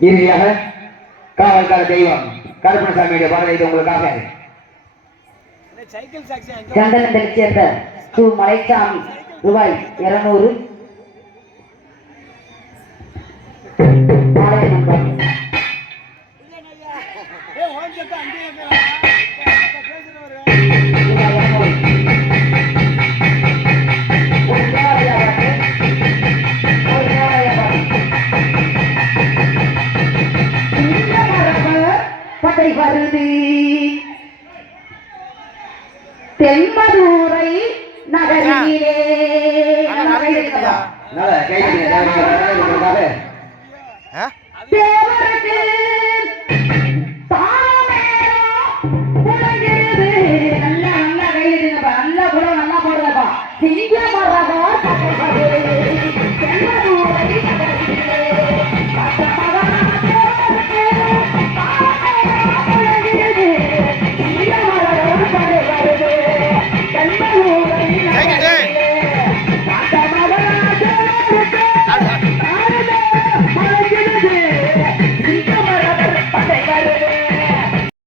இறுதியாக காவல்கால தெய்வம் கருப்பணசாமியுடைய பாடலை இது உங்களுக்காக கண்டனத்தைச் சேர்ந்த மலைச்சாமி ரூபாய் 200. பட்டை வருது தென்மதுரை நகரிலே தேவருக்கு